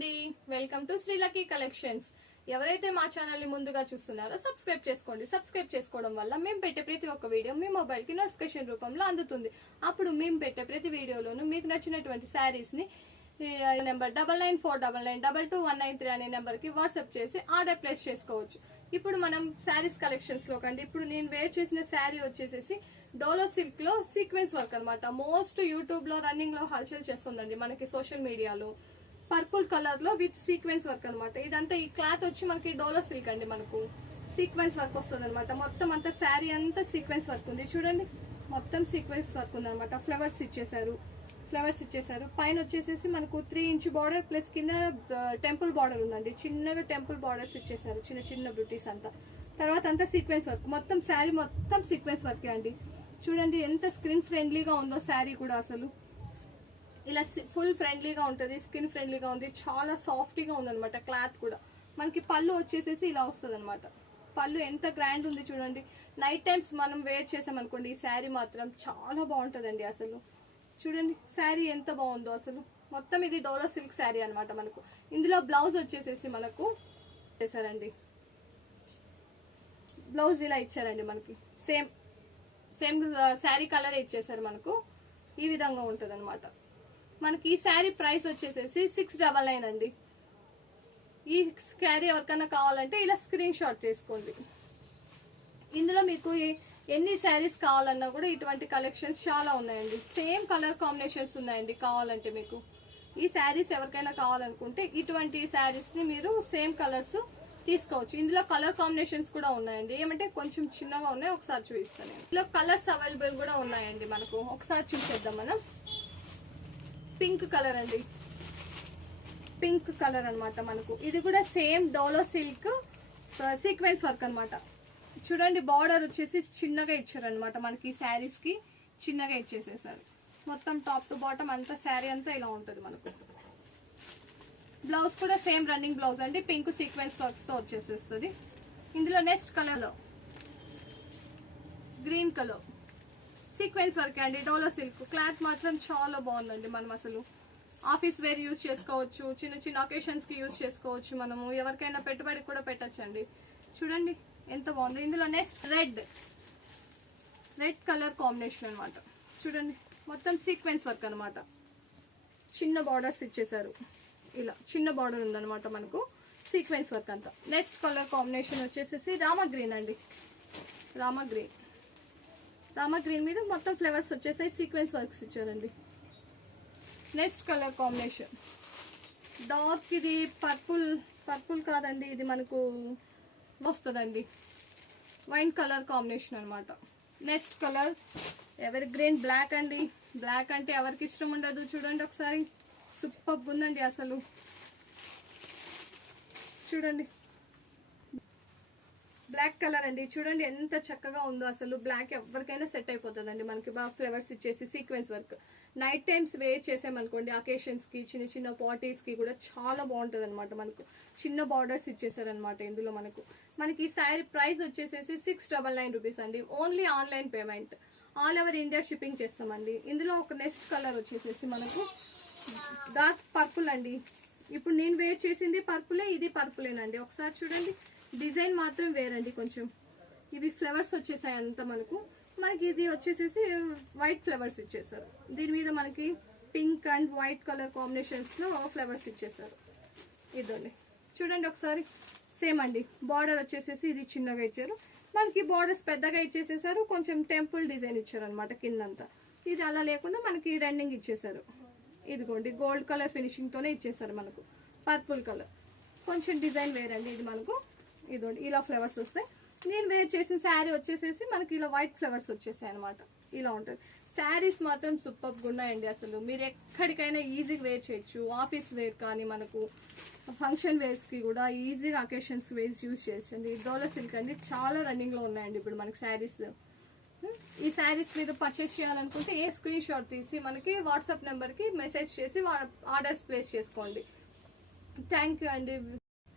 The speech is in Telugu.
అండి, welcome to Shri lucky collections. ఎవరైతే మా ఛానల్ ని ముందుగా చూస్తున్నారో సబ్స్క్రైబ్ చేసుకోండి. సబ్స్క్రైబ్ చేసుకోవడం వల్ల మేము పెట్టే ప్రతి ఒక్క వీడియో మీ మొబైల్ కి నోటిఫికేషన్ రూపంలో అందుతుంది. అప్పుడు మేము పెట్టే ప్రతి వీడియోలోనూ మీకు నచ్చినటువంటి శారీస్ ని నెంబర్ 9949922193 అనే నెంబర్ కి వాట్సాప్ చేసి ఆర్డర్ ప్లేస్ చేసుకోవచ్చు. ఇప్పుడు మనం శారీస్ కలెక్షన్స్ లో కండి, ఇప్పుడు నేను వేర్ చేసిన శారీ వచ్చేసేసి డోలో సిల్క్ లో సీక్వెన్స్ వర్క్ అనమాట. మోస్ట్ యూట్యూబ్ లో రన్నింగ్ లో హల్చల్ చేస్తుందండి మనకి సోషల్ మీడియాలో. పర్పుల్ కలర్ లో విత్ సీక్వెన్స్ వర్క్ అనమాట. ఇదంతా ఈ క్లాత్ వచ్చి మనకి డోలో సిల్క్ అండి, మనకు సీక్వెన్స్ వర్క్ వస్తుంది అనమాట. మొత్తం అంతా శారీ అంతా సీక్వెన్స్ వర్క్ ఉంది చూడండి, మొత్తం సీక్వెన్స్ వర్క్ ఉంది అనమాట. ఫ్లవర్స్ ఇచ్చేసారు. పైన వచ్చేసేసి మనకు 3 ఇంచ్ బార్డర్ ప్లస్ కింద టెంపుల్ బార్డర్ ఉందండి. చిన్నగా టెంపుల్ బార్డర్స్ ఇచ్చేసారు, చిన్న చిన్న బ్యూటీస్ అంతా. తర్వాత అంతా సీక్వెన్స్ వర్క్, మొత్తం శారీ మొత్తం సీక్వెన్స్ వర్క్ అండి. చూడండి ఎంత స్క్రీన్ ఫ్రెండ్లీగా ఉందో శారీ కూడా. అసలు ఇలా ఫుల్ ఫ్రెండ్లీగా ఉంటుంది, స్కిన్ ఫ్రెండ్లీగా ఉంది, చాలా సాఫ్ట్గా ఉందన్నమాట. క్లాత్ కూడా మనకి పళ్ళు వచ్చేసేసి ఇలా వస్తుంది అనమాట. పళ్ళు ఎంత గ్రాండ్ ఉంది చూడండి. నైట్ టైమ్స్ మనం వేర్ చేసామనుకోండి ఈ శారీ మాత్రం చాలా బాగుంటుందండి. అసలు చూడండి శారీ ఎంత బాగుందో అసలు. మొత్తం ఇది డోలో సిల్క్ శారీ అనమాట. మనకు ఇందులో బ్లౌజ్ వచ్చేసేసి మనకు చేశారండి. బ్లౌజ్ ఇలా ఇచ్చారండి మనకి, సేమ్ శారీ కలర్ ఇచ్చేసారు మనకు. ఈ విధంగా ఉంటుంది అనమాట. మనకి ఈ శారీ ప్రైస్ వచ్చేసేసి 699 అండి. ఈ శారీ ఎవరికైనా కావాలంటే ఇలా స్క్రీన్ షాట్ చేసుకోండి. ఇందులో మీకు ఎన్ని శారీస్ కావాలన్నా కూడా ఇటువంటి కలెక్షన్స్ చాలా ఉన్నాయండి. సేమ్ కలర్ కాంబినేషన్స్ ఉన్నాయండి. కావాలంటే మీకు ఈ శారీస్ ఎవరికైనా కావాలనుకుంటే ఇటువంటి శారీస్ ని మీరు సేమ్ కలర్స్ తీసుకోవచ్చు. ఇందులో కలర్ కాంబినేషన్స్ కూడా ఉన్నాయండి. ఏమంటే కొంచెం చిన్నగా ఉన్నాయి, ఒకసారి చూపిస్తాను. ఇందులో కలర్స్ అవైలబుల్ కూడా ఉన్నాయండి మనకు. ఒకసారి చూసేద్దాం మనం. పింక్ కలర్ అండి, పింక్ కలర్ అనమాట మనకు. ఇది కూడా same Dolo silk sequence work అనమాట. చూడండి బార్డర్ వచ్చేసి చిన్నగా ఇచ్చారనమాట మనకి. ఈ శారీస్ కి చిన్నగా ఇచ్చేసేసారు. మొత్తం టాప్ టు బాటమ్ అంతా శారీ అంతా ఇలా ఉంటుంది మనకు. బ్లౌజ్ కూడా సేమ్ రన్నింగ్ బ్లౌజ్ అండి, పింక్ సీక్వెన్స్ వర్క్స్ తో వచ్చేసేస్తుంది. ఇందులో నెక్స్ట్ కలర్ లో గ్రీన్ కలర్ సీక్వెన్స్ వర్క్ అండి, డోలో సిల్క్. క్లాత్ మాత్రం చాలా బాగుందండి. మనం అసలు ఆఫీస్ వేర్ యూజ్ చేసుకోవచ్చు, చిన్న చిన్న ఒకేషన్స్ కి యూజ్ చేసుకోవచ్చు. మనము ఎవరికైనా పెట్టుబడి కూడా పెట్టచ్చండి. చూడండి ఎంత బాగుంది. ఇందులో నెక్స్ట్ రెడ్ కలర్ కాంబినేషన్ అనమాట. చూడండి మొత్తం సీక్వెన్స్ వర్క్ అనమాట. చిన్న బార్డర్స్ ఇచ్చేసారు, ఇలా చిన్న బార్డర్ ఉందన్నమాట మనకు. సీక్వెన్స్ వర్క్ అంతా. నెక్స్ట్ కలర్ కాంబినేషన్ వచ్చేసేసి రామా గ్రీన్ అండి. రామా గ్రీన్ మీద మొత్తం ఫ్లవర్స్ వచ్చేసాయి, సీక్వెన్స్ వర్క్స్ ఇచ్చారండి. నెక్స్ట్ కలర్ కాంబినేషన్ డార్క్, ఇది పర్పుల్ కాదండి, ఇది మనకు వస్తుందండి వైన్ కలర్ కాంబినేషన్ అనమాట. నెక్స్ట్ కలర్ ఎవరి గ్రీన్ బ్లాక్ అండి. బ్లాక్ అంటే ఎవరికి ఇష్టం ఉండదు. చూడండి ఒకసారి సూపర్ ఉందండి అసలు. చూడండి బ్లాక్ కలర్ అండి. చూడండి ఎంత చక్కగా ఉందో అసలు. బ్లాక్ ఎవరికైనా సెట్ అయిపోతుందండి మనకి. బాగా ఫ్లవర్స్ ఇచ్చేసి sequence work. Night times wear చేసామనుకోండి అకేషన్స్ కి, చిన్న చిన్న పార్టీస్ కి కూడా చాలా బాగుంటుంది అనమాట. మనకు చిన్న బార్డర్స్ ఇచ్చేసారనమాట. ఇందులో మనకి ఈ శారీ ప్రైస్ వచ్చేసేసి 699 రూపీస్ అండి. Only online payment. All over India shipping చేస్తామండి. ఇందులో ఒక నెక్స్ట్ కలర్ వచ్చేసేసి మనకు డార్క్ పర్పుల్ అండి. ఇప్పుడు నేను వేర్ చేసింది పర్పులే, ఇది పర్పులేనండి. ఒకసారి చూడండి డిజైన్ మాత్రం వేరండి కొంచెం. ఇవి ఫ్లవర్స్ వచ్చేసాయి అంతా మనకి. ఇది వచ్చేసేసి వైట్ ఫ్లవర్స్ ఇచ్చేసారు. దీని మీద మనకి pink and white colour combinations లో ఫ్లవర్స్ ఇచ్చేసారు. ఇదండి చూడండి ఒకసారి. సేమ్ అండి. బార్డర్ వచ్చేసేసి ఇది చిన్నగా ఇచ్చారు మనకి. బార్డర్స్ పెద్దగా ఇచ్చేసేసారు. కొంచెం టెంపుల్ డిజైన్ ఇచ్చారు అనమాట కిందంతా. ఇది అలా లేకుండా మనకి రన్నింగ్ ఇచ్చేసారు. ఇదిగోండి గోల్డ్ కలర్ ఫినిషింగ్ తోనే ఇచ్చేసారు మనకు. పర్పుల్ కలర్ కొంచెం డిజైన్ వేరండి. ఇది మనకు ఇదిగోండి ఇలా ఫ్లవర్స్ వస్తాయి. నేను వేర్ చేసిన శారీ వచ్చేసేసి మనకి ఇలా వైట్ ఫ్లవర్స్ వచ్చేసాయి అనమాట. ఇలా ఉంటుంది. శారీస్ మాత్రం సూపర్గా ఉన్నాయండి అసలు. మీరు ఎక్కడికైనా ఈజీగా వేర్ చేయొచ్చు. ఆఫీస్ వేర్ కానీ మనకు ఫంక్షన్ వేర్స్ కి కూడా ఈజీగా అకేషన్స్ వేర్స్ యూజ్ చేయొచ్చండి. డోలో సిల్క్ అండి చాలా రన్నింగ్ లో ఉన్నాయండి ఇప్పుడు మనకి శారీస్. ఈ శారీస్ మీద పర్చేస్ చేయాలనుకుంటే ఏ స్క్రీన్ షాట్ తీసి మనకి వాట్సాప్ నెంబర్ కి మెసేజ్ చేసి ఆర్డర్స్ ప్లేస్ చేసుకోండి. థ్యాంక్ యూ అండి.